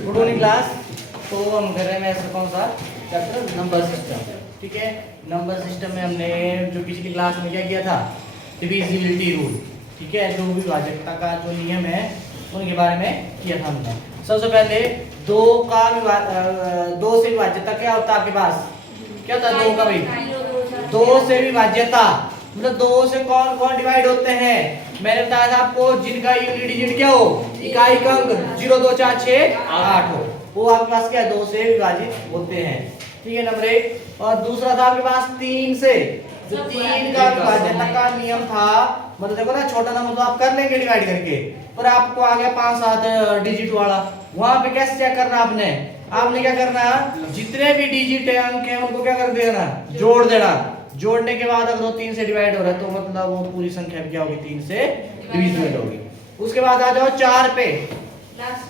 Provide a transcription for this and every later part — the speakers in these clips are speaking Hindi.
Good morning class. तो हम कर रहे हैं ऐसा कौन सा चैप्टर, नंबर सिस्टम। ठीक है, नंबर सिस्टम में हमने जो पिछली क्लास में क्या किया था, डिविजिबिलिटी रूल। ठीक है, जो विभाजकता का जो नियम है उनके बारे में किया था हमने। सबसे पहले दो से विभाज्यता क्या होता है आपके पास, क्या होता है दो का भाई, दो से विभाज्यता मतलब दो से कौन कौन डिवाइड होते हैं। मैंने बताया था आपको जिनका यूनिट डिजिट क्या हो, इकाई अंक 0 2 4 6 8 हो, वो आपके पास क्या दो से विभाजित होते हैं। ठीक है, नंबर एक। और दूसरा था आपके पास तीन से, जो तीन का विभाज्यता का नियम था, मतलब देखो ना छोटा नंबर तो आप कर लेंगे डिवाइड करके, पर आपको आ गया 5 7 डिजिट वाला, वहां पे कैसे चेक करना आपने क्या करना, जितने भी डिजिट है अंक है उनको क्या कर देना, जोड़ देना। जोड़ने के बाद अगर वो 3 से डिवाइड हो रहा है तो मतलब वो पूरी संख्या क्या होगी, 3 से डिविजिबल होगी। उसके बाद आ जाओ 4 पे।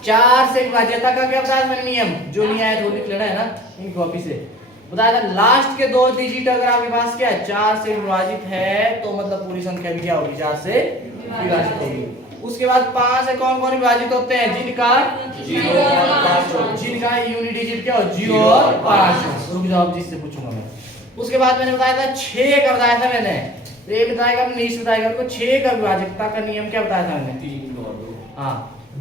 4 से विभाज्यता का क्या बताया मैंने नियम, जो नहीं आया तो लिख लेना है ना इन कॉपी से। बताया था लास्ट के दो डिजिट अगर आपके पास क्या है 4 से विभाजित है तो मतलब पूरी संख्या भी क्या होगी, 4 से विभाजित होगी। उसके बाद 5 से कौन कौन विभाजित होते हैं, जिनका यूनिट डिजिट क्या हो 0 और 5। रुक जाओ जिससे पूछूंगा मैं। उसके बाद मैंने बताया था 6 का बताया था मैंने, तो ये बताएगा अपने नीचे बताएगा आपको 6 का विभाजकता का नियम क्या बताया था मैंने, 3 और 2। हाँ,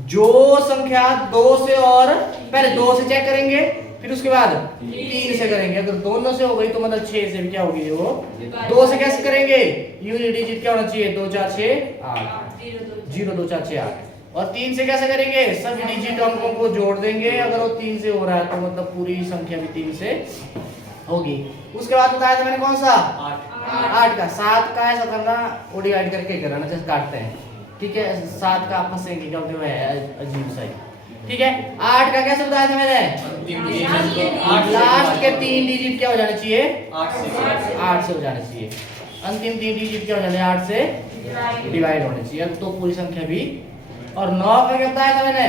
जो संख्या 2 से और पहले 2 से चेक करेंगे फिर उसके बाद 3 से करेंगे, अगर दोनों से हो गई तो मतलब 6 से भी क्या होगी, वो 2 से कैसे करेंगे, यूनिट डिजिट क्या होना चाहिए 2 4 6 8 0 2 4 6 8। और 3 से कैसे करेंगे, सभी डिजिट अंकों को जोड़ देंगे, अगर वो 3 से हो रहा है तो मतलब पूरी संख्या भी 3 से होगी। उसके बाद बताया था मैंने कौन सा 8 का, 7 का ऐसा करना वो डिवाइड करके करना जैसे काटते हैं। ठीक है, 7 का आप फंसेंगे क्या होते हैं अजीब सा ही। ठीक है, 8 का कैसे बताया था मैंने, लास्ट के 3 डिजिट क्या हो जाने चाहिए 8 से हो जाने चाहिए, अंतिम 3 डिजिट क्या हो जाने 8 से डिवाइड होने चाहिए, अब तो पूरी संख्या भी। और 9 का क्या बताया था मैंने,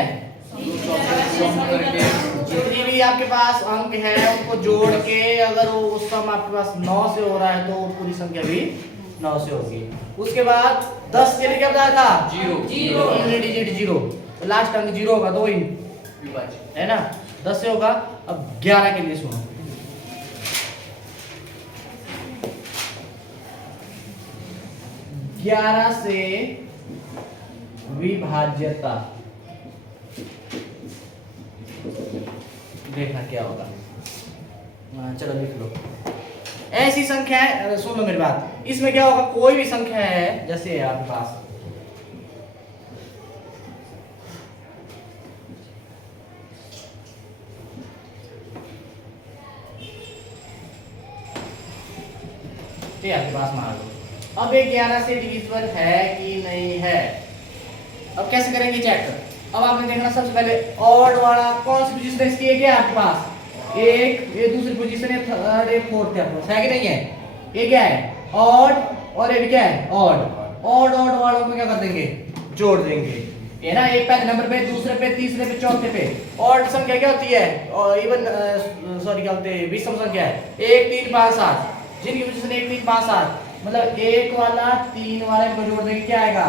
जितनी भी आपके पास अंक है उनको जोड़ के अगर वो सम आपके पास 9 से हो रहा है तो पूरी संख्या भी 9 से होगी। उसके बाद 10 के लिए क्या बताया था 0 यूनिट डिजिट 0, लास्ट अंक 0 होगा, 2 ही है ना, 10 से होगा। अब 11 के लिए सुनो, 11 से विभाज्यता देखना क्या होगा, चलो लिख लो। ऐसी संख्या है, सुन लो मेरी बात, इसमें क्या होगा, कोई भी संख्या है जैसे है आपके पास, ठीक है आपके पास मान लो। अब 11 से डिविजिबल है कि नहीं है, अब कैसे करेंगे चेक। अब आपने देखना सबसे पहले ऑड वाला कौन सी पोजीशन इसकी है, क्या आपके पास एक, ये दूसरी पोजीशन है, थर्ड है, फोर्थ है आपके पास, है कि नहीं है, ये क्या है ऑड और ये भी क्या है ऑड। ऑड वालों को क्या कर देंगे, जोड़ देंगे, ये ना, एक पहले नंबर पे, दूसरे पे, तीसरे पे, चौथे पे। ऑड संख्या क्या होती है, और इवन सॉरी क्या होते हैं विषम संख्या है 1 3 5 7, जिनकी पोजीशन 1 3 5 7, मतलब 1 वाला 3 वाले को जोड़ देंगे क्या आएगा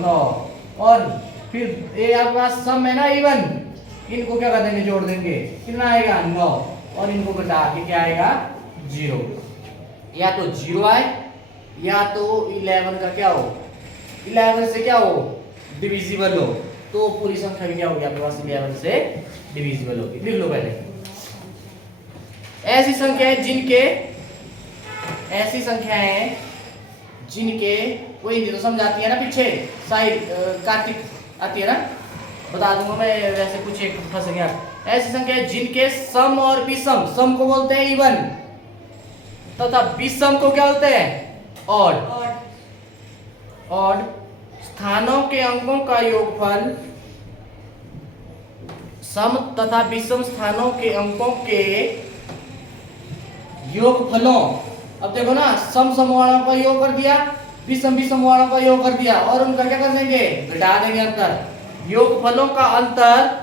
9। और फिर ये आपके पास सम है ना इवन, इनको क्या कर देंगे जोड़ देंगे, कितना आएगा 9, और इनको घटा के क्या आएगा 0। या तो 0 आए या तो 11 का क्या हो, 11 से क्या हो डिविजिबल हो, तो पूरी संख्या भी क्या होगी आपके पास 11 से डिविजिबल होगी। लिख लो पहले, ऐसी संख्याएं जिनके कोई नहीं तो समझाती है ना, पीछे साइड कार्तिक आती है ना, बता दूंगा मैं, वैसे कुछ एक फंस गया। ऐसी संख्या है जिनके सम और विषम, सम को बोलते हैं इवन तथा विषम को क्या बोलते हैं ऑड। ऑड स्थानों के अंकों का योगफल सम तथा विषम स्थानों के अंकों के योगफलों, अब देखो ना, सम वालों का योग कर दिया, विषम वालों का योग कर दिया, और उनका क्या कर देंगे घटा देंगे अंतर। योगफलों का अंतर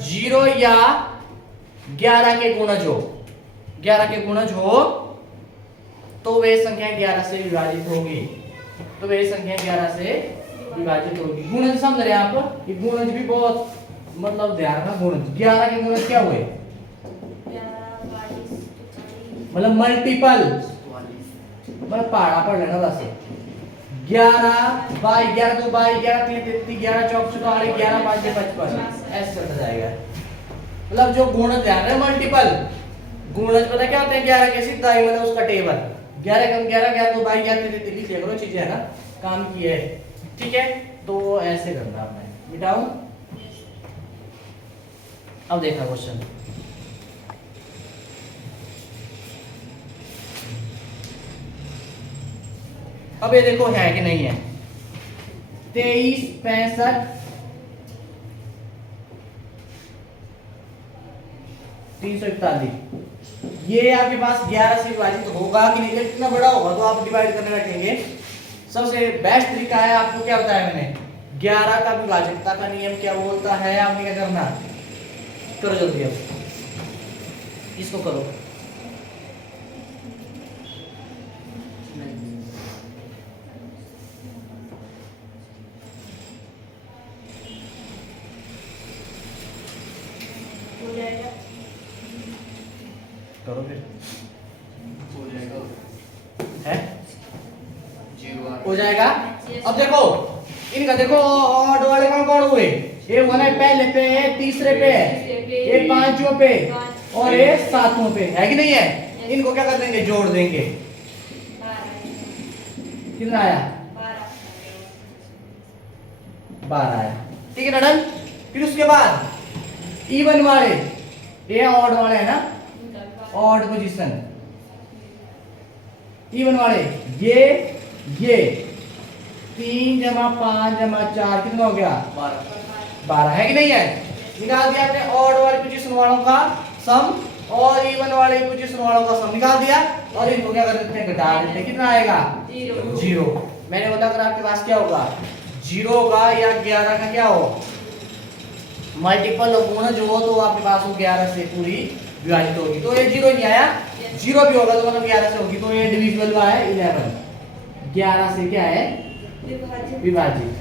0 या 11 के गुणज हो, 11 के गुणज हो तो वे संख्या 11 से विभाजित होगी। तो वही संख्या 11 से विभाजित होगी। गुणज समझ रहे हैं आप, ये गुणज भी बहुत मतलब ध्यान रखना। गुणज 11 के गुणज क्या हुए, मतलब मल्टीपल, मतलब पहाड़ा पढ़ लेना बस। 11 बाई 11 2 बाई 11 3 33 11 चौक 44 11 5 55 ऐसे चलता जाएगा। मतलब जो गुणज ध्यान रहे मल्टीपल गुणज पता क्या होते हैं 11 के सीधा ही मतलब उसका टेबल 11 कम 11 11 2 बाई 11 3 33 लिख लो, चीजें है ना काम की है, ठीक है। तो ऐसे करना आपने, मिटाऊं। अब देखना क्वेश्चन, अब ये देखो है कि नहीं है। 23 65 341 ये आपके पास 11 से विभाजित होगा कि नहीं, कितना बड़ा होगा तो आप डिवाइड करने बैठेंगे। सबसे बेस्ट तरीका है, आपको क्या बताया मैंने, 11 का विभाजकता का नियम क्या बोलता है, आपने क्या करना, करो जल्दी अब इसको करो। करो फिर, हो जाएगा है 0 हो जाएगा। अब देखो इनका देखो ऑड वाले कौन कौन हुए, ये वन है पहले पे है, तीसरे पे है, ये पांचों पे और ये सातों पे है कि नहीं है। इनको क्या कर देंगे, जोड़ देंगे। कितना आया, 12 आया, ठीक है ना, डन। फिर उसके बाद इवन वाले, ये ऑड वाले है ना, ऑड पोजीशन, इवन वाले ये 3 जमा 5 जमा 4 कितना हो गया, 12 है कि नहीं है। निकाल दिया आपने ऑड वाले पोजीशन वालों का सम और इवन वाले पोजीशन वालों का सम निकाल दिया, और इनको क्या कर देते हैं, घटा देते हैं। कितना आएगा, 0। मैंने बोला अगर आपके पास क्या होगा, 0 होगा या 11 का क्या हो, मल्टीपल गुणज हो, तो आपके पास वो 11 से पूरी विभाजित होगी। तो ये 0 नहीं आया, 0 भी होगा तो मतलब 11 से होगी, तो ये डिविजिबल है 11, 11 से क्या है विभाजित,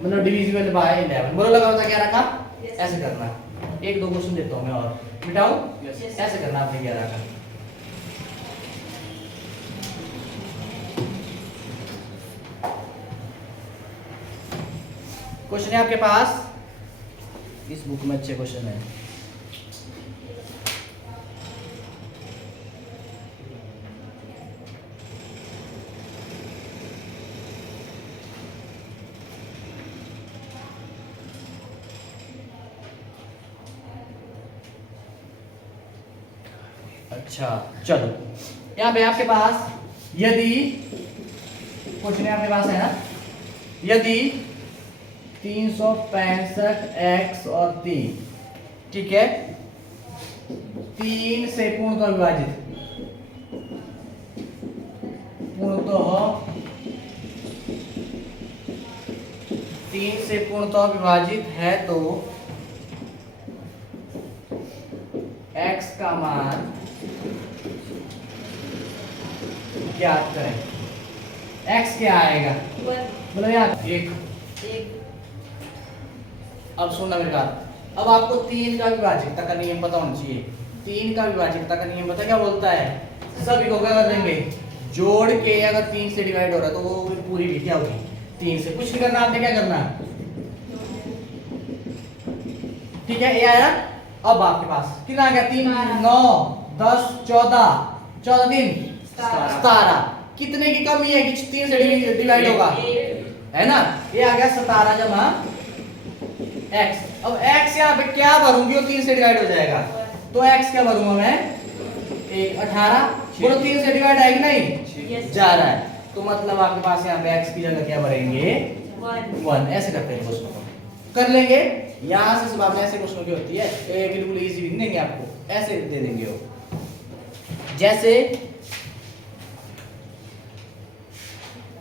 मतलब डिविजिबल बाय 11। बोलो लगा होता 11 का, ऐसे करना। एक दो क्वेश्चन देता हूं मैं और मिटाऊं, ऐसे करना आपने 11 का। क्वेश्चन है आपके पास, इस बुक में अच्छे क्वेश्चन है। अच्छा चलो, यहाँ पे आपके पास यदि क्वेश्चन आपके पास है ना, यदि 365 x और 3, ठीक है, 3 से पूर्णतः विभाजित, पूर्णतः 3 से पूर्णतः विभाजित है तो x का मान ज्ञात करें। x क्या आएगा, मतलब यार एक। अब सुनना मेरे बात, अब आपको 3 का विभाजकता का नियम पता होना चाहिए। 3 का विभाजकता का नियम पता क्या बोलता है, सभी को क्या कर देंगे, जोड़ के अगर 3 से डिवाइड हो रहा है तो वो पूरी भी क्या होगी, 3 से। कुछ नहीं करना, आपने क्या करना, ठीक है, ये आया। अब आपके पास कितना आ गया, 3 9 10 14 14 3 17। कितने की कमी है कि 3 से डिवाइड होगा, है ना। ये आ गया 17 जमा x। अब x यहाँ पे क्या भरूंगी, वो 3 से डिवाइड हो जाएगा, तो x क्या भरूंगा मैं, 18। बोलो 3 से डिवाइड आएगी नहीं, जा रहा है, तो मतलब आपके पास यहाँ पे x की जगह क्या भरेंगे, 1। ऐसे करते हैं क्वेश्चन को, कर लेंगे। यहाँ से सब आपने ऐसे क्वेश्चन की होती है, बिल्कुल इजी भी देंगे आपको, ऐसे दे देंगे वो। जैसे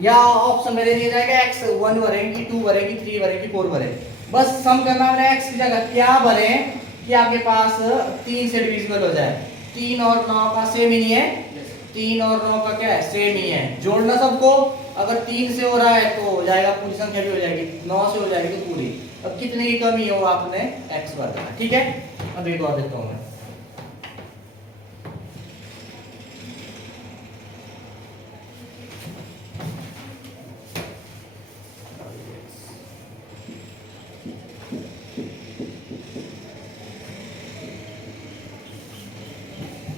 या ऑप्शन में दे दिया जाएगा x 1 भरेंगी, 2 भरेंगी, 3 भरेंगी, 4 भरेंगी। बस सम करना है, x की जगह क्या भरें कि आपके पास 3 से डिविजिबल हो जाए। 3 और 9 का सेम ही नहीं है, 3 और 9 का क्या है, सेम ही है। जोड़ना सबको, अगर 3 से हो रहा है तो हो जाएगा, पूरी संख्या भी हो जाएगी, 9 से हो जाएगी तो पूरी। अब कितने की कमी है वो आपने x वर्ग का, ठीक है। अब एक और देता हूं मैं,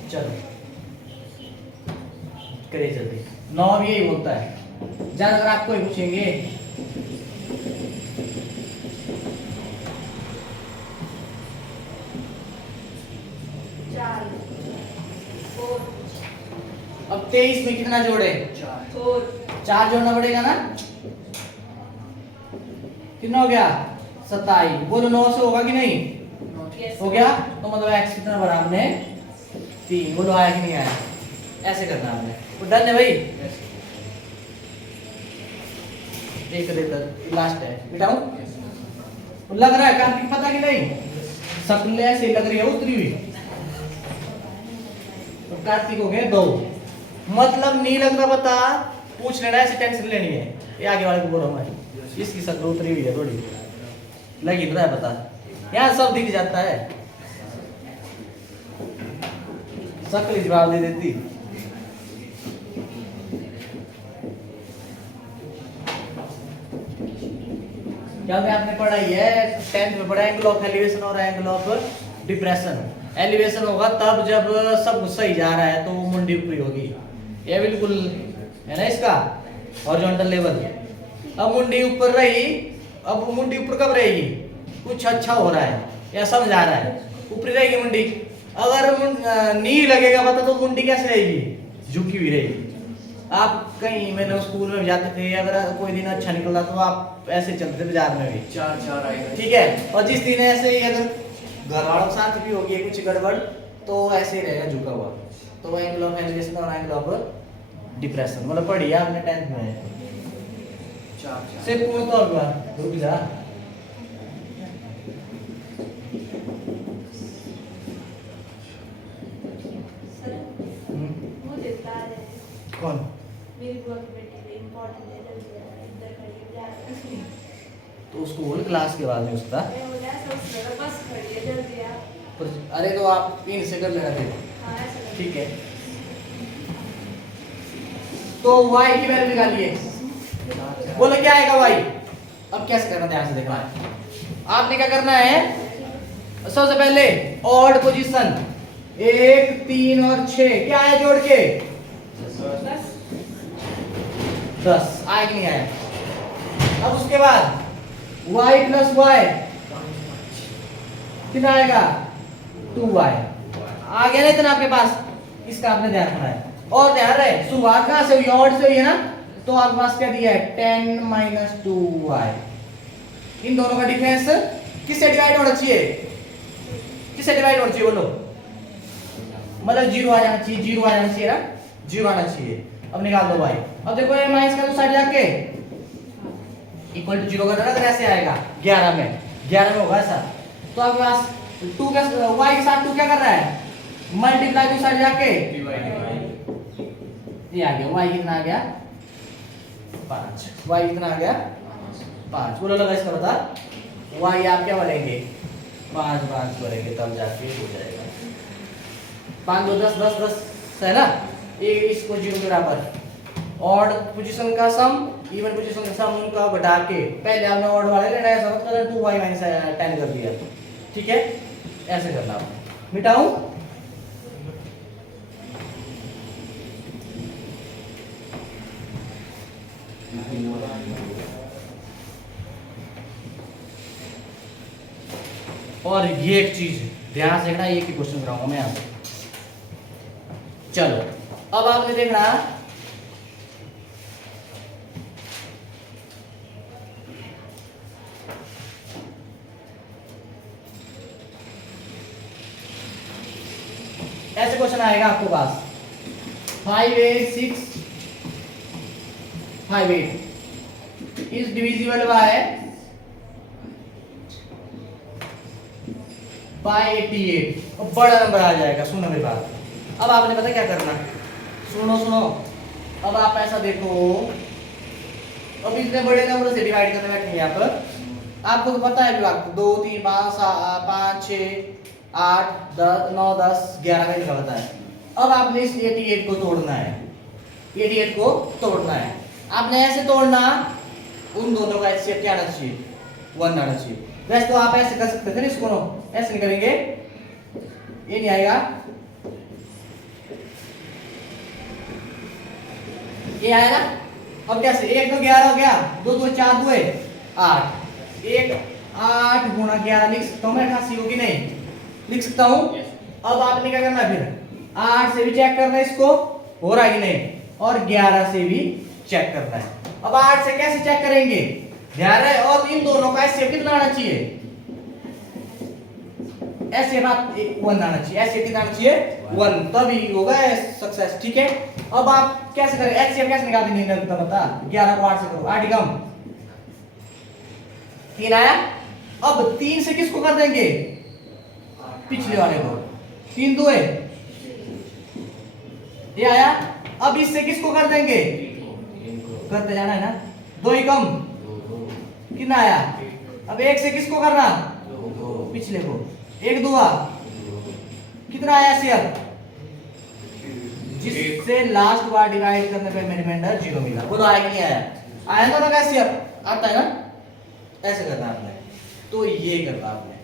चलो करिए जल्दी। 9 भी यही बोलता है, ज्यादातर आपको ही पूछेंगे। अब 23 में कितना जोड़े, 4 जोड़ना पड़ेगा ना। कितना हो गया, 27। बोलो 9 से होगा कि नहीं, हो गया। तो मतलब x कितना बना हमने, 3। बोलो आया कि नहीं आया, ऐसे करना हमने। तो डन है भाई, एक देकर लास्ट है, मिटाऊं। लग रहा है कार्तिक, पता कि नहीं, शक्ल ऐसे लग रही है उतरी हुई। तो कार्तिक हो गए 2, मतलब नहीं लग रहा पता, पूछ लेना, ऐसे टेंशन लेनी है। ये आगे वाले को बोलो मैं, इसकी शक्ल उतरी हुई है थोड़ी, लगी तो है पता, यहाँ सब दिख जाता है, शक्ल जवाब दे देती। क्या आपने पढ़ाई है 10th में पढ़ा, एंगल ऑफ एलिवेशन और एंगल ऑफ डिप्रेशन। एलिवेशन होगा तब जब सब सही जा रहा है तो मुंडी ऊपरी होगी, ये बिल्कुल है ना इसका हॉरिजॉन्टल लेवल। अब मुंडी ऊपर रही, अब मुंडी ऊपर कब रहेगी, कुछ अच्छा हो रहा है या समझ आ रहा है, ऊपरी रहेगी मुंडी। अगर नी लगेगा पता तो मुंडी कैसे रहेगी, झुकी हुई रहेगी। आप कहीं मैंने स्कूल में जाते थे, अगर कोई दिन अच्छा निकला तो आप ऐसे चलते थे बाजार में भी, 4 आएगा, ठीक है। और जिस दिन ऐसे ही अगर घर वालों के साथ भी होगी कुछ गड़बड़ तो ऐसे ही रहेगा झुका हुआ। तो एंगल ऑफ एलिवेशन और एंगल ऑफ डिप्रेशन मतलब पढ़ी है आपने 10th में। 4 से पूर्ण तौर पर रुक जा, कौन मेरी बुआ की बेटी पे इम्पोर्टेंट है, जल्दी इधर खड़ी है, तो उसको बोल क्लास के बाद में उसका मैं बोला ऐसा उसने कहा, बस खड़ी है, जल्दी आ। अरे तो आप इनसे कर लेना फिर, हाँ ऐसा कर। ठीक है। तो y की वैल्यू निकालिए, बोलो क्या आएगा y। अब कैसे करना, ध्यान से देखना है। आपने क्या करना है, सबसे पहले ऑड पोजीशन 1 3 और 6 क्या है जोड़ के 10 आया कि नहीं आया। अब उसके बाद y प्लस y कितना आएगा 2y आ गया ना इतना आपके पास, इसका आपने ध्यान रखना है। और ध्यान रहे शुरुआत कहां से हुई, ऑड से हुई है ना, तो आपके पास क्या दिया है 10 माइनस 2y। इन दोनों का डिफरेंस किससे डिवाइड होना चाहिए, किससे डिवाइड होना चाहिए बोलो, मतलब 0 आ जाना चाहिए, 0 आ जाना चाहिए ना, 0 आना चाहिए। अब निकाल दो y। अब देखो ये माइनस का साइड जाके इक्वल टू 0 करना है, तो कैसे आएगा 11 में होगा ऐसा। तो आपके पास 2 का y के साथ 2 क्या कर रहा है, मल्टीप्लाई टू साइड जाके ये आ गया, y कितना आ गया 5, y कितना आ गया 5। बोलो लगा इसका बता, y आप क्या भरेंगे 5 भरेंगे तब जाके हो जाएगा 5 2 10 10 10 है ना। ये इसको 0 के बराबर ऑड पोजीशन का सम इवन पोजीशन का सम उनका घटा के पहले हमने ऑड वाले लेना है, समझ कर 2y - 10 कर दिया, ठीक है। ऐसे करना आपने, मिटाऊं और ये एक चीज ध्यान से देखना, एक ही क्वेश्चन कराऊंगा मैं यहाँ से। चलो अब आपने देखना ऐसे क्वेश्चन आएगा आपके पास 5 8 6 5 8 इज डिविजिबल बाय 88, बड़ा नंबर आ जाएगा। सुनो मेरी बात, अब आपने पता क्या करना, सुनो सुनो, अब आप ऐसा देखो, अब इतने बड़े नंबर से डिवाइड करने बैठे यहाँ पर, आपको तो पता है विभाग 2 3 5 5 6 8 10 9 10 11 का लिखा होता है। अब आपने इस 88 को तोड़ना है, 88 को तोड़ना है। आपने ऐसे तोड़ना, उन दोनों का एचसीएफ क्या आना चाहिए, 1 आना चाहिए। वैसे तो आप ऐसे कर सकते थे ना, इसको ऐसे नहीं करेंगे, ये नहीं आएगा, ये आया ना। अब कैसे, 1 तो 11 हो गया, 2 2 4 2 8, 1 8 गुणा 11 लिख सकता हूँ मैं, 88 होगी नहीं, लिख सकता हूँ। अब आपने क्या करना है, फिर 8 से भी चेक करना है इसको हो रहा है कि नहीं, और 11 से भी चेक करना है। अब 8 से कैसे चेक करेंगे, ध्यान रहे, और इन दोनों का एचसीएफ कितना आना चाहिए, ऐसे बात 1 आना चाहिए, ऐसे कितना आना चाहिए 1, तभी होगा सक्सेस। ठीक है, अब आप कैसे करें, एचसीएफ कैसे निकालेंगे, नहीं पता, 11 को 8 से करो, 8 कम 3 आया। अब 3 से किसको कर देंगे, पिछले वाले को, 3 2 ये आया। अब इससे किसको कर देंगे, करते जाना है ना, 2 ही कम कितना आया। अब 1 से किसको करना, पिछले को, 1 2 कितना आया शेयर, जिससे लास्ट बार डिवाइड करने पे रिमाइंडर 0 मिला, बोलो आया कि नहीं आया, आया दोनों का शेयर आता है ना, ऐसे करना आपने, तो ये करना आपने।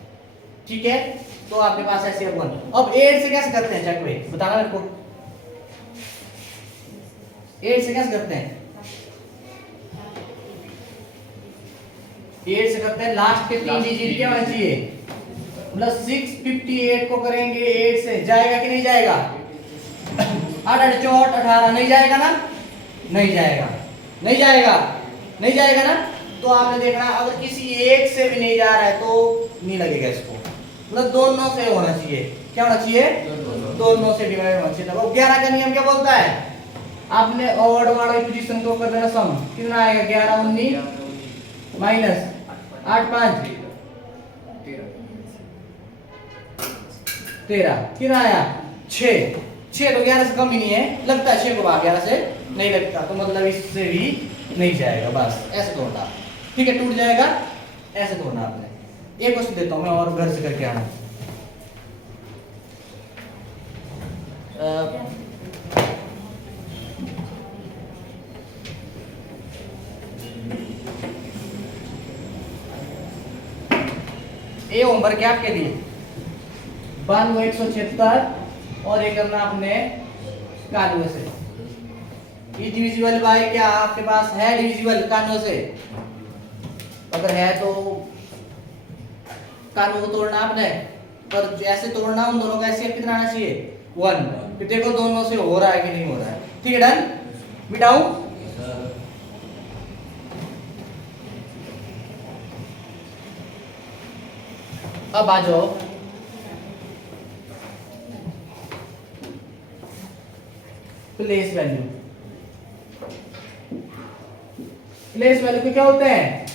ठीक है, तो आपके पास है शेयर 1। अब 8 से कैसे करते हैं, चेक भाई बताना मेरे को, 8 से कैसे करते हैं, 8 से करते हैं, लास्ट के 3 डिजिट क्या होना चाहिए, मतलब 658 को करेंगे 8 से, जाएगा कि नहीं जाएगा, 8 8 4 18, नहीं जाएगा ना, नहीं जाएगा, नहीं जाएगा, नहीं जाएगा ना। तो आपने देखना, अगर किसी एक से भी नहीं जा रहा है तो नहीं लगेगा इसको, मतलब दोनों से होना चाहिए, क्या होना चाहिए, दोनों से डिवाइड होना चाहिए। तो 11 का नियम क्या बोलता है, आपने ऑड वाली पोजीशन को कर देना सम, कितना आएगा 11 19 माइनस 8 5 13, कितना आया 6, 6 तो 11 से कम ही नहीं है, लगता है 6 को भाग 11 से नहीं लगता, तो मतलब इससे भी नहीं जाएगा, बस ऐसे तोड़ना। ठीक है, टूट जाएगा, ऐसे तोड़ना आपने। एक क्वेश्चन देता हूं मैं और घर से करके आना। ये होमवर्क है आपके लिए, 92 176 और ये करना आपने 91 से। ये डिविजिबल बाय क्या आपके पास है, डिविजिबल 91 से, अगर है तो 91 को तोड़ना आपने, पर जैसे तोड़ना उन दोनों का एचसीएफ कितना आना चाहिए 1, फिर देखो दोनों से हो रहा है कि नहीं हो रहा है। ठीक है, डन, मिटाऊं, अब आ जाओ प्लेस वैल्यू। प्लेस वैल्यू को क्या होते हैं,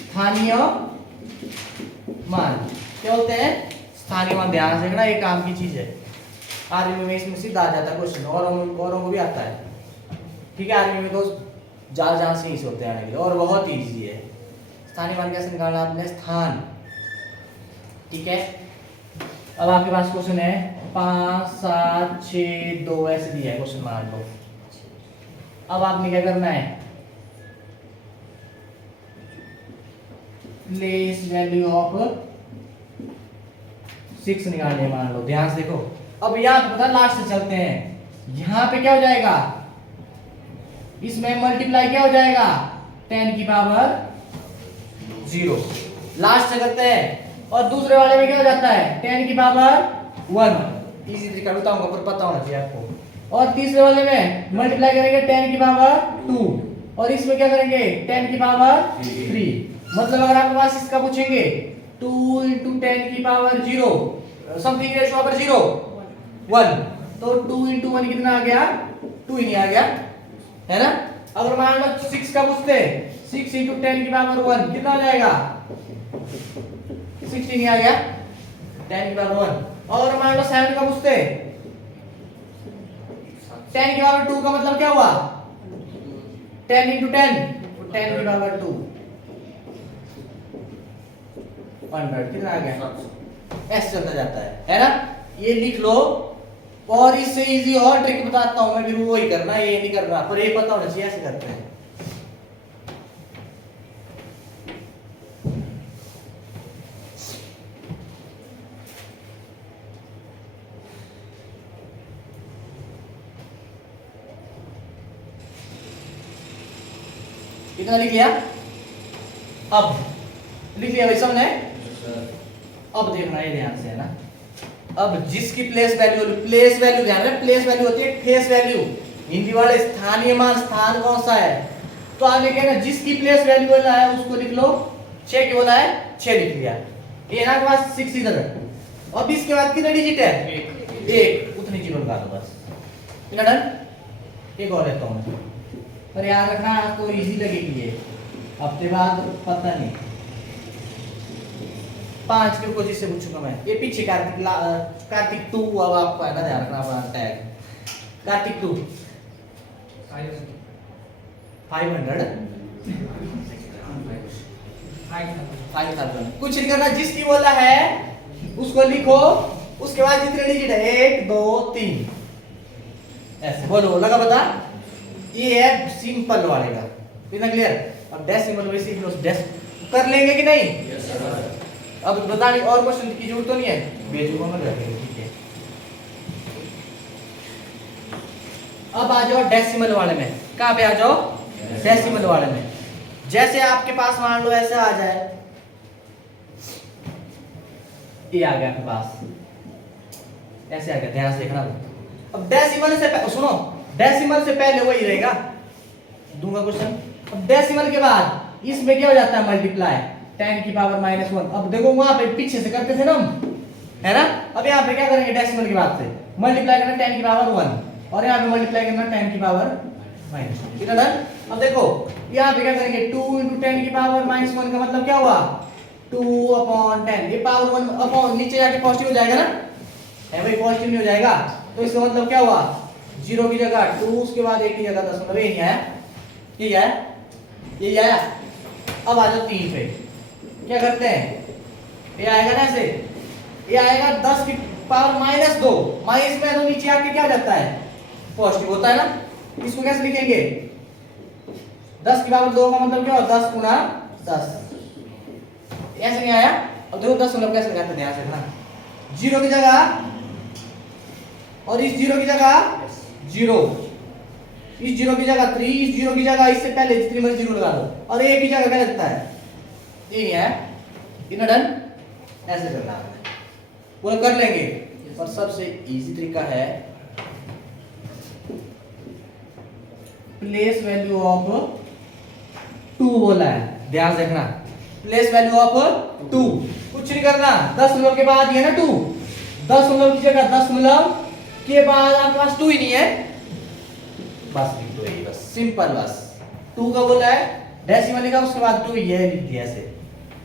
स्थानीय मान, क्या होते हैं, स्थानीय मान। ध्यान से रखना, ये काम की चीज है, आर्मी में इसमें सीधा आ जाता है क्वेश्चन, औरों को भी आता है। ठीक है, आर्मी में तो जहाँ से ही होते हैं आने के लिए, और बहुत इजी है। स्थानीय मान कैसे निकालना आपने, स्थान। ठीक है, अब आपके पास क्वेश्चन है 5 7 6 2 ऐसे दिया है क्वेश्चन, मान लो। अब आपने क्या करना है, प्लेस वैल्यू ऑफ 6 निकालनी है, मान लो। ध्यान से देखो, अब यहाँ पे पता, लास्ट से चलते हैं, यहाँ पे क्या हो जाएगा, इसमें मल्टीप्लाई क्या हो जाएगा, 10 की पावर 0, लास्ट से करते हैं। और दूसरे वाले में क्या हो जाता है, 10 की पावर 1, इजी तरीका बताऊंगा पर पता होना चाहिए आपको। और तीसरे वाले में मल्टीप्लाई करेंगे 10 की पावर 2, और इसमें क्या करेंगे 10 की पावर 3। मतलब अगर आपके पास इसका पूछेंगे 2 into 10 की पावर 0 समथिंग रेशो पावर 0 1, तो 2 into 1 कितना आ गया, 2 ही नहीं आ गया, है ना। अगर मान लो 6 का पूछते, 6 into 10 की पावर 1 कितना आ जाएगा, 16 ही आ गया, 10 की पावर 1। और मान लो 7 का पूछते, 10 की पावर 2 का मतलब क्या हुआ 10 into 10 10 की पावर 2 100 कितना आ गया ऐसे चलता जाता है ना ये लिख लो और इससे इजी और ट्रिक बताता हूं मैं भी वही करना ये नहीं करना पर ये पता होना चाहिए ऐसे करते हैं कितना लिख लिया अब लिख लिया भाई सबने अब देखना ये ध्यान से है ना अब जिसकी प्लेस वैल्यू ध्यान रहे प्लेस वैल्यू होती है फेस वैल्यू हिंदी वाले स्थानीय मान स्थान कौन सा है तो आगे कहना जिसकी प्लेस वैल्यू वाला है उसको लिख लो 6 की बोला है 6 लिख लिया ये ना के पास 6 इधर अब इसके बाद कितने डिजिट है एक उतनी जीरो लगा दो बस कितना डन एक और लेता हूं पर याद रखना आपको इजी लगेगी ये हफ्ते बाद पता नहीं 5 के ऊपर जिससे पूछूंगा मैं ये पीछे कार्तिक 2 अब आपको है ना ध्यान रखना अपना टैग कार्तिक 2 500 कुछ नहीं करना जिसकी बोला है उसको लिखो उसके बाद जितने डिजिट है 1 2 3 ऐसे बोलो लगा बता ये है सिंपल वाले का इतना क्लियर अब डेसिमल वैसे डेस कर लेंगे कि नहीं यस सर अब बताने और क्वेश्चन की जरूरत तो नहीं है भेजूंगा मैं रखेंगे ठीक है अब आ जाओ डेसिमल वाले में कहां पे आ जाओ डेसिमल वाले में जैसे आपके पास मान लो ऐसे आ जाए ये आ गया आपके पास ऐसे आ गया ध्यान से देखना अब डेसिमल से सुनो डेसिमल से पहले वही रहेगा दूंगा क्वेश्चन अब डेसिमल के बाद इसमें क्या हो जाता है मल्टीप्लाई 10 की पावर -1 अब देखो वहां पे पीछे से करते थे ना हम है ना अब यहाँ पे क्या करेंगे डेसिमल के बाद से मल्टीप्लाई करना 10 की पावर 1 और यहाँ पे मल्टीप्लाई करना 10 की पावर -1 कितना डन अब देखो यहाँ पे क्या करेंगे 2 × 10 की पावर -1 का मतलब क्या हुआ 2/10 ये पावर 1 अपॉन नीचे जाके पॉजिटिव हो जाएगा ना है भाई पॉजिटिव नहीं हो जाएगा तो इसका मतलब क्या हुआ 0 की जगह 2 उसके बाद 1 की जगह 10 मतलब ये नहीं आया ये आया ये आया अब आ जाओ 3 पे क्या करते हैं ये आएगा ना ऐसे ये आएगा 10 की पावर -2 माइनस में तो नीचे आके क्या जाता है पॉजिटिव होता है ना इसको कैसे लिखेंगे 10 की पावर 2 का मतलब क्या होता है 10 गुना 10 ऐसे नहीं आया अब देखो 10 मतलब कैसे लगाते हैं ध्यान से ना 0 की जगह और इस 0 की जगह 0 इस 0 की जगह 3 इस 0 की जगह इससे पहले जितनी मर्जी 0 लगा दो और a की जगह क्या लगता है ये नहीं है इतना डन ऐसे करना है वो कर लेंगे और सबसे इजी तरीका है प्लेस वैल्यू ऑफ 2 बोला है ध्यान से देखना प्लेस वैल्यू ऑफ 2 कुछ नहीं करना 10 के बाद ये ना 2 10 की जगह 10 के बाद आपके पास 2 ही नहीं है बस लिख दो ये बस सिंपल बस 2 का बोला है डेसिमल लिखा उसके बाद 2 ये लिख दिया ऐसे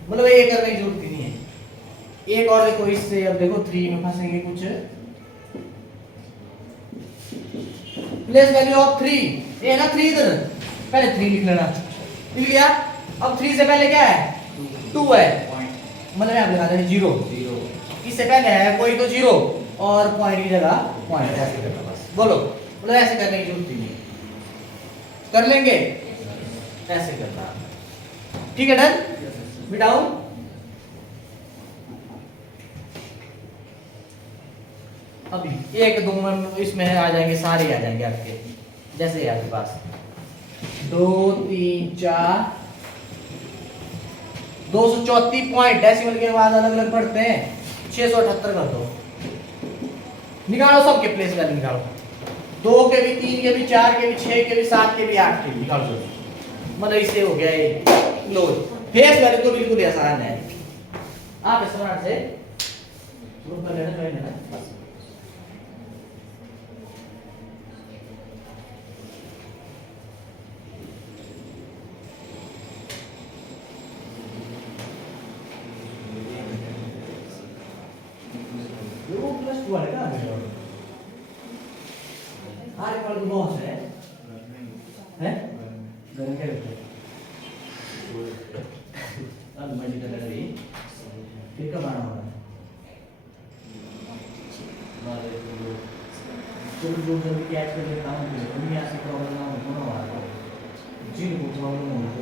मतलब ये करने की जरूरत नहीं है एक और देखो इससे अब देखो 3 में फंसेंगे कुछ प्लेस वैल्यू ऑफ 3 ये ना 3 इधर पहले 3 लिख लेना लिख लिया अब 3 से पहले क्या है 2 है मतलब यहां पे लगा देंगे 0 इससे पहले है कोई तो 0 और पॉइंट की जगह पॉइंट ऐसे करना बस बोलो मतलब ऐसे करने की जरूरत नहीं कर लेंगे ऐसे करना ठीक है डन मिटाओ अभी 1 2 इसमें आ जाएंगे सारे आ जाएंगे आपके जैसे आपके पास 2 3 4 234 पॉइंट डेसिमल के बाद अलग अलग पढ़ते हैं 678 कर दो निकालो सबके प्लेस वैल्यू निकालो 2 के भी 3 के भी 4 के भी 6 के भी 7 के भी 8 के भी निकालो मतलब इससे हो गया ये लो फेस वैल्यू तो बिल्कुल आसान है आप इस तरह से ग्रुप कर लेना ज्वाइन लेना बस आरे वाले तो बहुत है गर्म क्या करते अब मर्जी कर रही फिर कब आना होगा तो जो जल्दी कैच कर लेता हूँ उन्हीं ऐसी प्रॉब्लम ना हो दोनों आ रहा जिनको प्रॉब्लम हो तो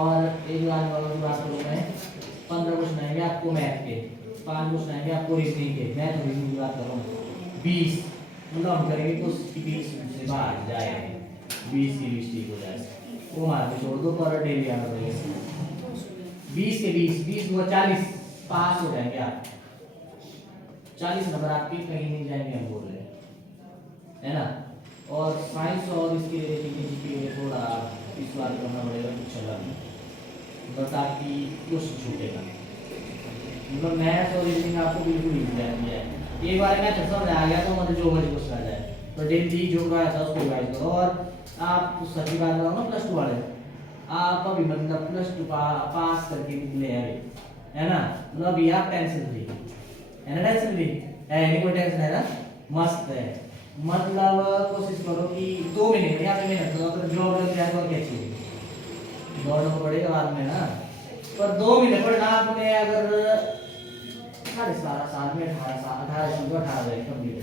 और एक लाख वालों की बात करूँ मैं 15 क्वेश्चन आएंगे आपको मैथ के 5 क्वेश्चन आएंगे आपको रीजनिंग के मैथ और रीजनिंग की बात कर रहा हूँ 20 मतलब हम करेंगे तो 20 से बाहर जाएंगे 20 की 20 ठीक हो जाए वो मार के छोड़ दो पर डेली आना पड़ेगा 20 के 20 हुआ 40 पास हो जाएंगे आप 40 नंबर आपके कहीं नहीं जाएंगे हम बोल रहे हैं है ना और साइंस और इसके जीके थोड़ा इस बार करना पड़ेगा कुछ अलग बस आपकी कुछ छूटेगा मतलब मैथ और रीजनिंग आपको बिल्कुल इजी जाती है एक बार मैथ समझ आ गया तो मतलब जो मर्जी क्वेश्चन आ जाए तो डेली जो आया था उसको रिवाइज करो और आप सच्ची बात बताओ ना प्लस 2 वाले आप अभी मतलब प्लस 2 पास करके निकले हैं है ना मतलब अभी आप टेंशन फ्री है ना टेंशन फ्री है नहीं कोई टेंशन है ना मस्त है मतलब कोशिश करो कि 2 महीने में या फिर मेहनत करो अगर जॉब लग जाए तो क्या चाहिए दौड़ना पड़ेगा बाद में ना पर 2 महीने पढ़ना आपने अगर 18 साल में 18 कंप्लीट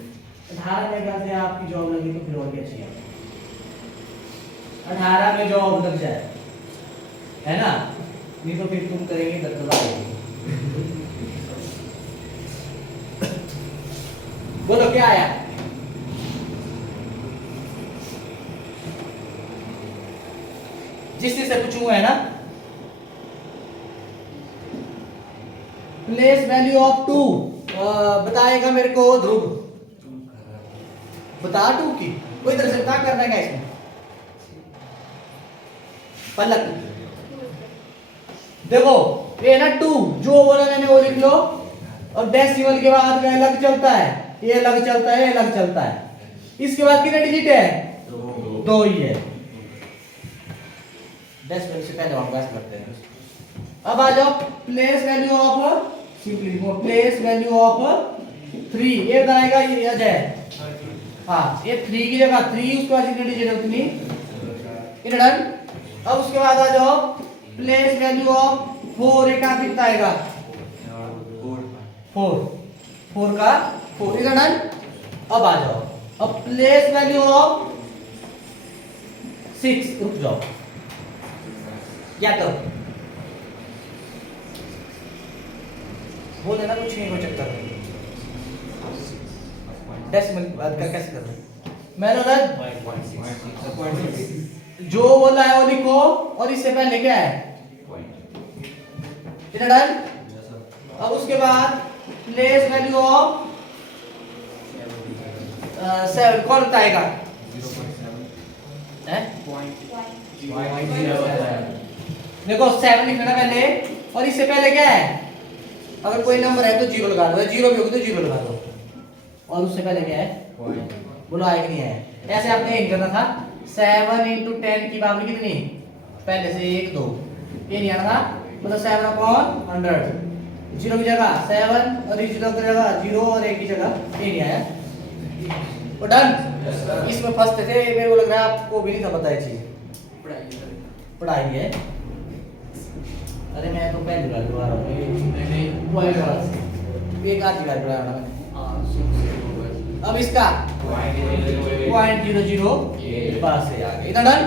18 में कैसे आपकी जॉब लगी तो फिर और क्या चाहिए 18 में जॉब लग जाए है ना नहीं तो फिर तुम करेंगे दत्तला बोलो क्या आया जिससे से पूछूं है ना प्लेस वैल्यू ऑफ 2 बताएगा मेरे को ध्रुव बता 2 की कोई तरह से क्या करना है इसमें पलक देखो ये ना 2 जो बोला मैंने वो लिख लो और डेसिमल के बाद में अलग चलता है ये अलग चलता है ये अलग चलता है इसके बाद कितने डिजिट है 2 ही है डेसिमल से पहले हम बात करते हैं अब आ जाओ प्लेस वैल्यू ऑफ सिंपली लिखो प्लेस वैल्यू ऑफ 3 ये बताएगा ये अजय हाँ ये 3 की जगह 3 उसके बाद कितने डिजिट है उतनी डन अब उसके बाद आ जाओ प्लेस वैल्यू ऑफ 4 एक आप कितना आएगा 4 का 4 इधर डन अब आ जाओ अब प्लेस वैल्यू ऑफ 6 रुक जाओ क्या करो बोल देना कुछ नहीं कोई चक्कर नहीं डेसिमल बात कर कैसे कर रहे मैंने जो बोला है वो लिखो और इससे पहले क्या है इधर डन अब उसके बाद प्लेस वैल्यू ऑफ 7 कौन बताएगा 0.7 देखो 7 लिखना पहले और इससे पहले क्या है अगर कोई नंबर है तो 0 लगा दो 0 भी होगी तो 0 लगा दो और उससे पहले क्या है बोलो आएगा नहीं है ऐसे आपने इन करना था 7 × 10 की पावर कितनी पहले से 1 2 ये नहीं आना था मतलब 7/100 0 की जगह 7 और 0 की जगह 0 और 1 की जगह ये नहीं आया तो डन इसमें फर्स्ट थे मेरे को लग रहा है आपको भी नहीं था पता है चीज पढ़ाई है अरे मैं तो पहली बार दोबारा एक आधी बार पढ़ाया मैंने अब इसका 0.00 पास से आ गया इतना डन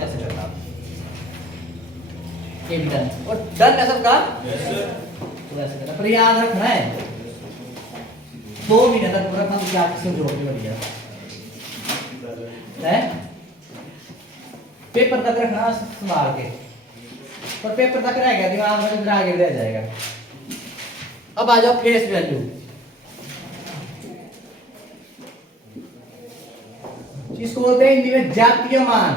ऐसे करना ये भी डन और डन है सबका तो ऐसे करना पर याद रखना है 2 महीने तक पूरा काम क्या आपसे जोड़ने बढ़िया है पेपर तक रखना संभाल के पर पेपर तक रह गया दिमाग में फिर आगे रह जाएगा अब आ जाओ फेस वैल्यू इसको बोलते हैं हिंदी में जातीय मान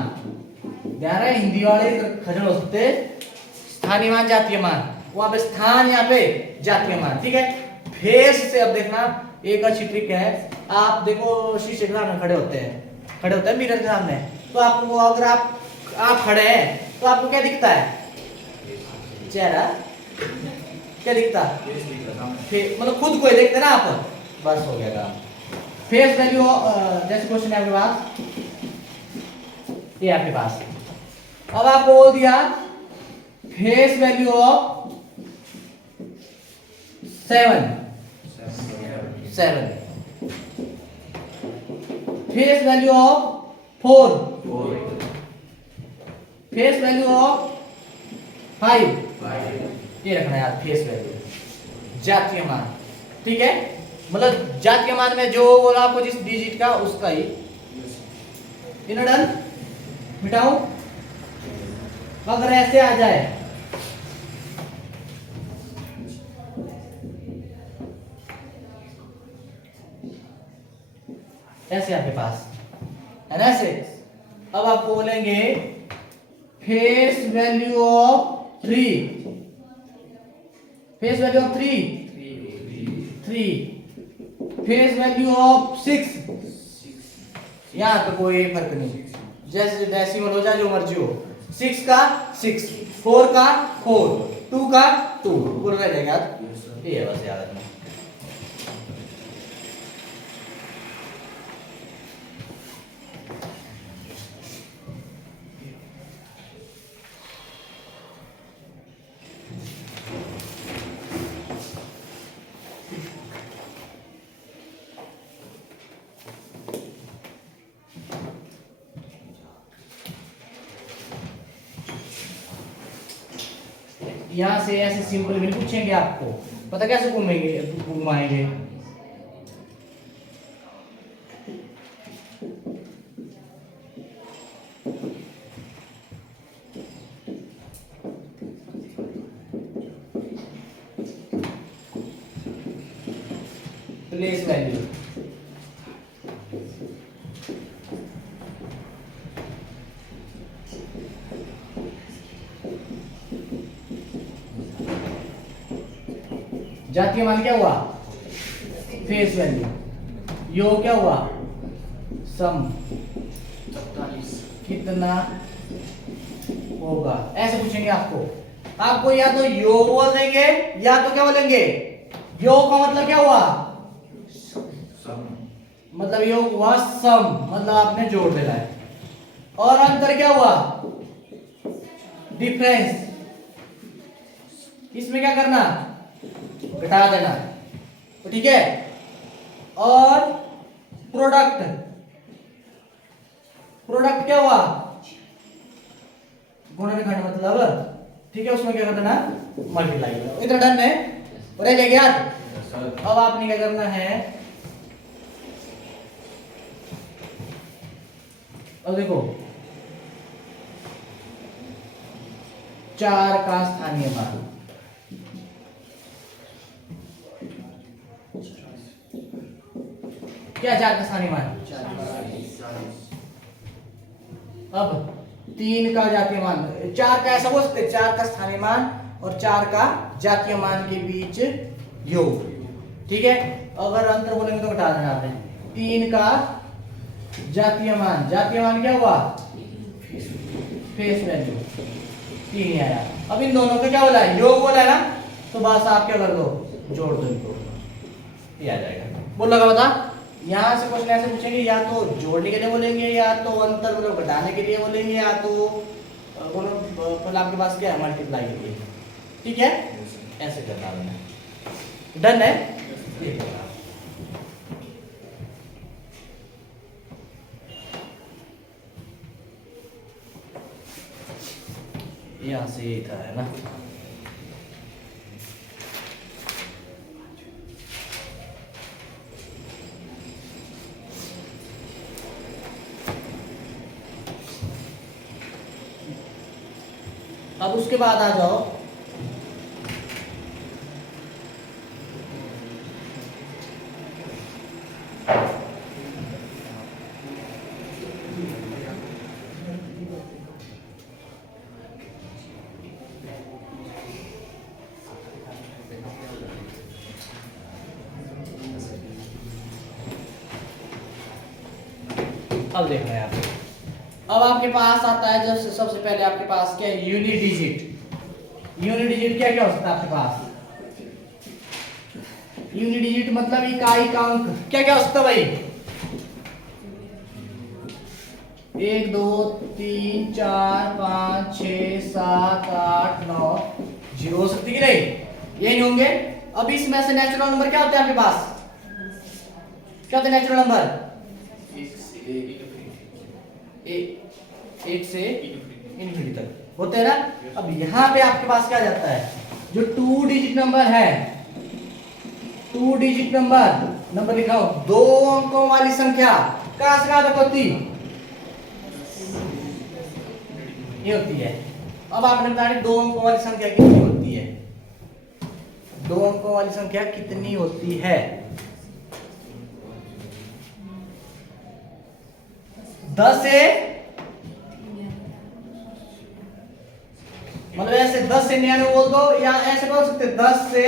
ध्यान रहे हिंदी वाले खजल हो सकते स्थानीय मान जातीय मान वहां पे स्थान यहाँ पे जातीय मान ठीक है फेस से अब देखना एक अच्छी ट्रिक है आप देखो शीशे के सामने खड़े होते हैं मिरर के सामने तो आपको अगर आप खड़े हैं तो आपको क्या दिखता है चेहरा क्या दिखता मतलब खुद को ही देखते ना आप बस हो गया काम फेस वैल्यू जैसे क्वेश्चन है आपके पास, ये आपके पास, अब आपको बोल दिया face value of 7, face value of 4, face value of 5, ये रखना है यार फेस वैल्यू, जातीय मान, ठीक है, मतलब जातीय मान में जो बोला आपको जिस डिजिट का उसका ही। इन्हें डन, मिटाओ। अगर ऐसे आ जाए ऐसे आपके पास है ना, ऐसे, अब आप बोलेंगे face value of 3, face value of 3, face value of 6, यहाँ पे कोई फर्क नहीं, जैसे डेसिमल हो जाए जो मर्जी हो, 6 का 6, 4 का 4, 2 का 2, पूरा रह जाएगा, ये है बस याद रखना। यहाँ से ऐसे सिंपल भी नहीं पूछेंगे आपको, पता कैसे घुमाएंगे, प्लेस वैल्यू, जातीय मान क्या हुआ, फेस वैल्यू, योग क्या हुआ, सम, कितना होगा, ऐसे पूछेंगे आपको। आपको या तो योग बोल देंगे या तो क्या बोलेंगे, योग का मतलब क्या हुआ, मतलब योग हुआ सम, मतलब आपने जोड़ देना है, और अंतर क्या हुआ, डिफरेंस, इसमें क्या करना, घटा देना, तो ठीक है, और प्रोडक्ट, प्रोडक्ट क्या हुआ, गुणनखंड मतलब, ठीक है, उसमें क्या कर देना, मल्टीप्लाई करना, इतना डन है, और रह गया। अब आपने क्या करना है, अब देखो 4 का स्थानीय मान, क्या 4 का स्थानीय मान, अब 3 का जातीय मान, 4 का ऐसा बोल सकते, 4 का स्थानीय मान और 4 का जातीय मान के बीच योग, ठीक है, अगर अंतर बोलेंगे तो घटा देना आपने, 3 का जातीय मान, जातीय मान क्या हुआ, फेस वैल्यू 3 आया, अब इन दोनों का क्या बोला है, योग बोला है ना, तो बस आप क्या कर दो, जोड़ दो इनको, ये आ जाएगा। बोल लगा बता, यहाँ से क्वेश्चन ऐसे पूछेंगे, या तो जोड़ने के लिए बोलेंगे, या तो अंतर मतलब घटाने के लिए बोलेंगे, या तो मतलब आपके पास क्या है, मल्टीप्लाई के लिए, ठीक है, ऐसे करना है, डन है। यहाँ से ये था है ना, अब उसके बाद आ जाओ अब देखना है आपको, अब आपके पास आता है जब सबसे पहले आपके पास क्या है, यूनिट डिजिट। यूनिट डिजिट क्या क्या हो सकता है आपके पास, यूनिट डिजिट मतलब इकाई का अंक, क्या क्या हो सकता है भाई, 1 2 3 4 5 6 7 8 9 0 हो सकती कि नहीं? ये नहीं होंगे। अब इसमें से नेचुरल नंबर क्या होते हैं आपके पास? क्या होते हैं नेचुरल नंबर? एक से इन्फिनिटी तक होते हैं ना। अब यहाँ पे आपके पास क्या जाता है? जो 2 डिजिट नंबर है, 2 डिजिट नंबर लिखा हो, 2 अंकों वाली संख्या कहां से कहां तक होती? ये होती है। अब आपने बताया 2 अंकों वाली संख्या कितनी होती है? 2 अंकों वाली संख्या कितनी होती है? 10 से, मतलब ऐसे 10 से 99 बोल दो, या ऐसे बोल सकते 10 से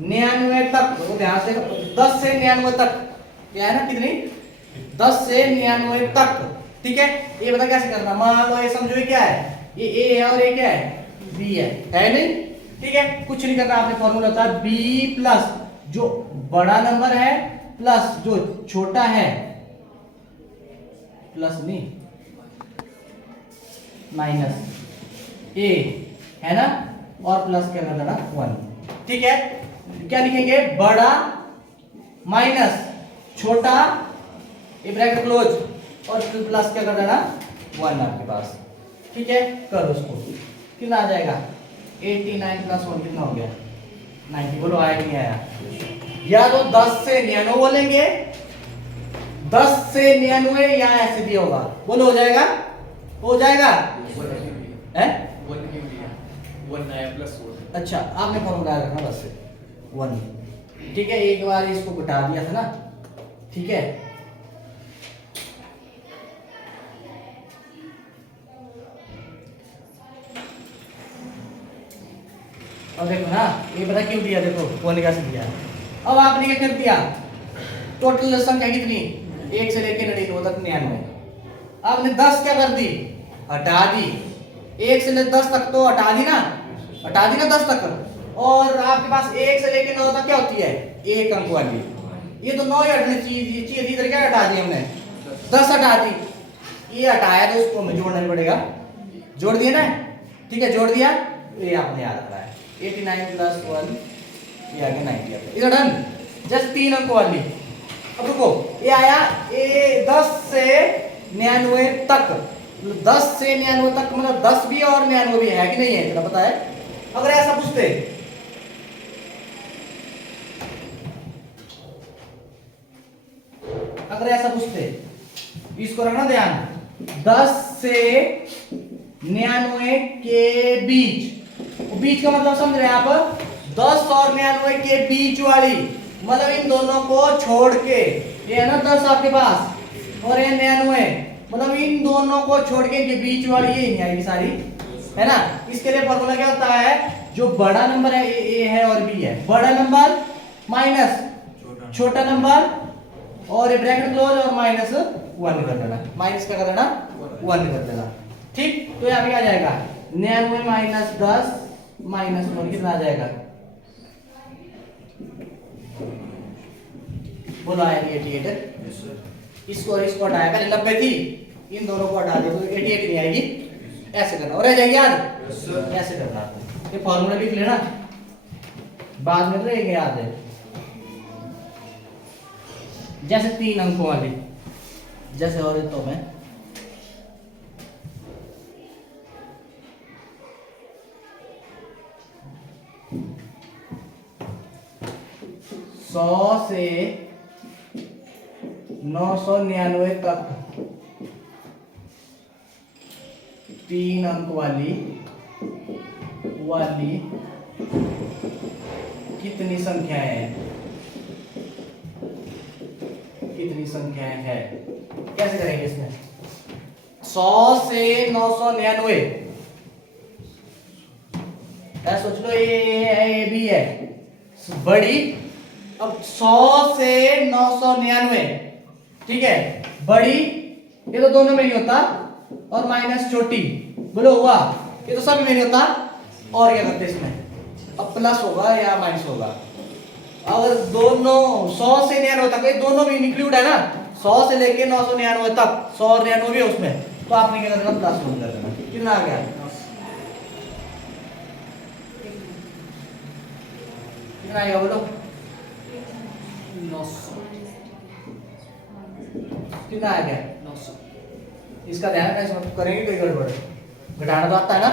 99 तक। तो ध्यान से 10 से 99 तक क्या है ना, कितनी? 10 से 99 तक। ठीक है, ये बता कैसे करना। मान लो ये समझो ये क्या है, ये ए है और ये क्या है, बी है नहीं? ठीक है, कुछ नहीं करना, आपने फॉर्मूला होता है बी प्लस जो बड़ा नंबर है प्लस जो छोटा है, प्लस नहीं माइनस ए है ना, और प्लस क्या कर देना 1। ठीक है, क्या लिखेंगे? बड़ा माइनस छोटा, ये ब्रैकेट क्लोज, और फिर प्लस क्या कर देना 1 आपके पास। ठीक है, करो उसको, कितना आ जाएगा? 89 प्लस 1 कितना हो गया? 90। बोलो आया नहीं आया? या तो 10 से 99 बोलेंगे, 10 से 99, या ऐसे दिया होगा। बोलो हो जाएगा? हो जाएगा है? 1 नया प्लस 1। अच्छा, आपने फॉर्मूला रखना बस 1। ठीक है, एक बार इसको घटा दिया था ना। ठीक है, अब देखो ना, ये पता क्यों दिया? देखो 1 कैसे दिया। अब आपने क्या कर दिया? टोटल संख्या कितनी? 1 से लेके 99 तक 99। आपने 10 क्या कर दी? हटा दी। 1 से लेकर 10 तक तो हटा दी ना, हटा दी ना 10 तक। और आपके पास 1 से लेके 9 तक क्या होती है? 1 अंक वाली। ये तो 9 ही हटनी चाहिए, इधर क्या हटा दी हमने? 10 हटा दी। ये हटाया तो उसको हमें जोड़ना ही पड़ेगा। जोड़ दिया ना? ठीक है, जोड़ दिया। ये आपने याद रखना है 89 प्लस 1, ये आ गया 90 आता है। इधर डन, जस्ट 3 अंक वाली। अब रुको, ये आया ए 10 से 99 तक। 10 से 99 तक मतलब 10 भी और 99 भी है कि नहीं है? इतना पता है? अगर ऐसा पूछते, अगर ऐसा पूछते, इसको रखना ध्यान, 10 से 99 के बीच, बीच का मतलब समझ रहे हैं आप? 10 और 99 के बीच वाली, मतलब इन दोनों को छोड़ के, ये है ना 10 आपके पास और ये 99, मतलब इन दोनों को छोड़ के इनके बीच वाली ये नहीं आएगी सारी, है ना? इसके लिए फॉर्मूला क्या होता है? जो बड़ा नंबर है ए है और बी है, बड़ा नंबर माइनस छोटा नंबर, और ब्रैकेट क्लोज और माइनस 1 कर देना। माइनस क्या कर देना? 1 कर देना। ठीक, तो यहाँ पे क्या जाएगा? 99 माइनस 10 माइनस 1 कितना आ जाएगा? बोलो आया 88। इसको और इसको हटाया, पहले 90 थी, इन दोनों को हटा दे तो 88 नहीं आएगी। ऐसे करना, और रह जाएगी याद? ऐसे करना। ये फॉर्मूला लिख लेना, बाद में तो रहेंगे याद है। जैसे 3 अंकों वाली, जैसे और तो मैं 100 से 999 तक 3 अंक वाली कितनी संख्याएं हैं? कितनी संख्याएं हैं? कैसे करेंगे इसमें? 100 से 999, सोच लो ये भी है बड़ी। अब 100 से 999, ठीक है, बड़ी, ये तो दोनों में नहीं होता, और माइनस छोटी, बोलो हुआ? ये तो सब में नहीं होता। और क्या करते इसमें? अब प्लस होगा या माइनस होगा? अगर दोनों 100 से 99 तक, ये दोनों भी इंक्लूड है ना, 100 से लेके 999 तक 100 और 99 भी है उसमें, तो आपने क्या करना प्लस 1 कर देना। कितना आ गया? कितना आएगा बोलो? 900 कितना आ गया? 900 इसका ध्यान रखना, इसमें करेंगे कोई गड़बड़, घटाना तो आता है ना,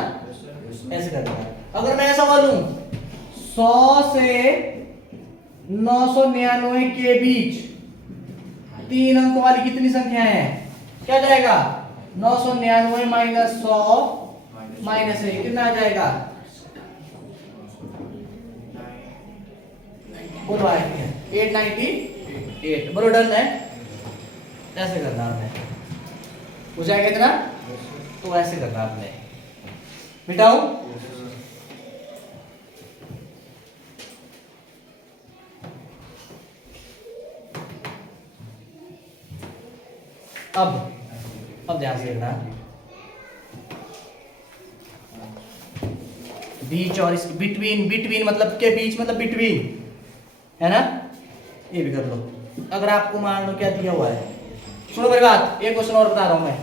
ऐसे करना है। अगर मैं ऐसा बोलूं 100 से 999 के बीच 3 अंक वाली कितनी संख्या है? क्या जाएगा? 999 माइनस 100 माइनस 1 कितना आ जाएगा? बोलो आएगा 898। बोलो डन है? ऐसे करना आपने, हो जाएगा इतना, तो ऐसे करना आपने। मिटाओ, अब ध्यान से देखना, बीच और इस बिटवीन, बिटवीन मतलब के बीच, मतलब बिटवीन है ना, ये भी कर लो। अगर आपको मान लो क्या दिया हुआ है, सुनो मेरी बात, एक क्वेश्चन और बता रहा हूं मैं,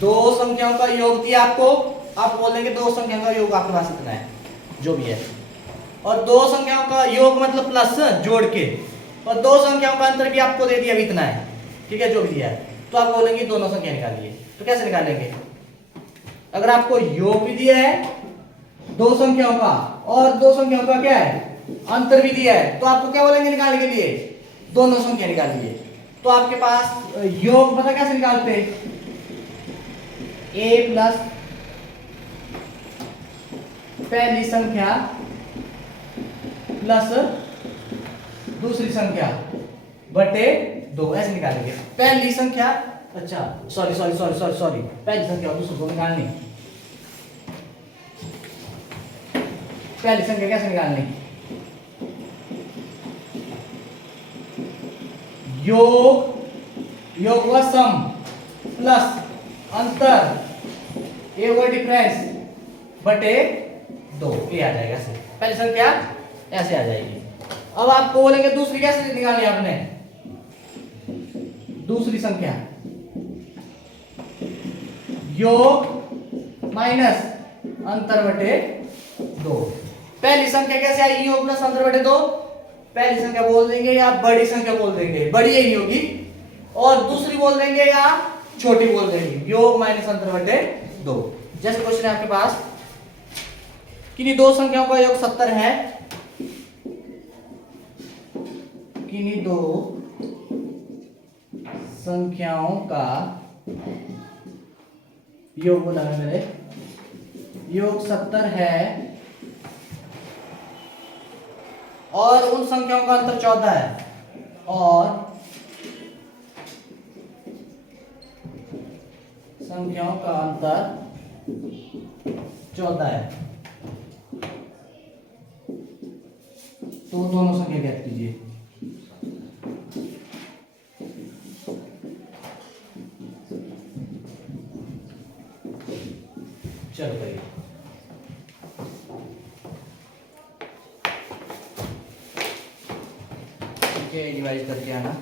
दो संख्याओं का योग दिया आपको, आप बोलेंगे दो संख्याओं का योग आपके पास इतना है जो भी है, और दो संख्याओं का योग मतलब प्लस जोड़ के, और दो संख्याओं का अंतर भी आपको दे दिया इतना है, ठीक है, जो भी दिया है, तो आप बोलेंगे दोनों संख्या निकालिए। तो कैसे निकालेंगे? अगर आपको योग भी दिया है दो संख्याओं का, और दो संख्याओं का क्या है अंतर भी दिया है, तो आपको क्या बोलेंगे निकालने के लिए? दोनों संख्या निकालिए। तो आपके पास योग पता कैसे निकालते हैं? a प्लस पहली संख्या प्लस दूसरी संख्या बटे 2, ऐसे निकालेंगे। पहली संख्या, अच्छा sorry sorry sorry sorry sorry पहली संख्या दूसरी को निकालनी, पहली संख्या कैसे निकालनी? योग हुआ सम प्लस अंतर, ये हुआ डिफरेंस बटे 2, ये आ जाएगा ऐसे, पहली संख्या ऐसे आ जाएगी। अब आपको बोलेंगे दूसरी कैसे निकाली आपने? दूसरी संख्या योग माइनस अंतर बटे 2। पहली संख्या कैसे आएगी? योग प्लस अंतर बटे 2। पहली संख्या बोल देंगे या बड़ी संख्या बोल देंगे, बड़ी यही होगी, और दूसरी बोल देंगे या छोटी बोल देंगे, योग माइनस अंतर बटे 2। जैसे क्वेश्चन है आपके पास, किन्हीं दो संख्याओं का योग 70 है, किन्हीं दो संख्याओं का योग बोला है मेरे, योग 70 है, और उन संख्याओं का अंतर 14 है, और संख्याओं का अंतर 14 है, तो दोनों संख्या ज्ञात कीजिए। चलो भाई, ठीक है, डिवाइड करके आना।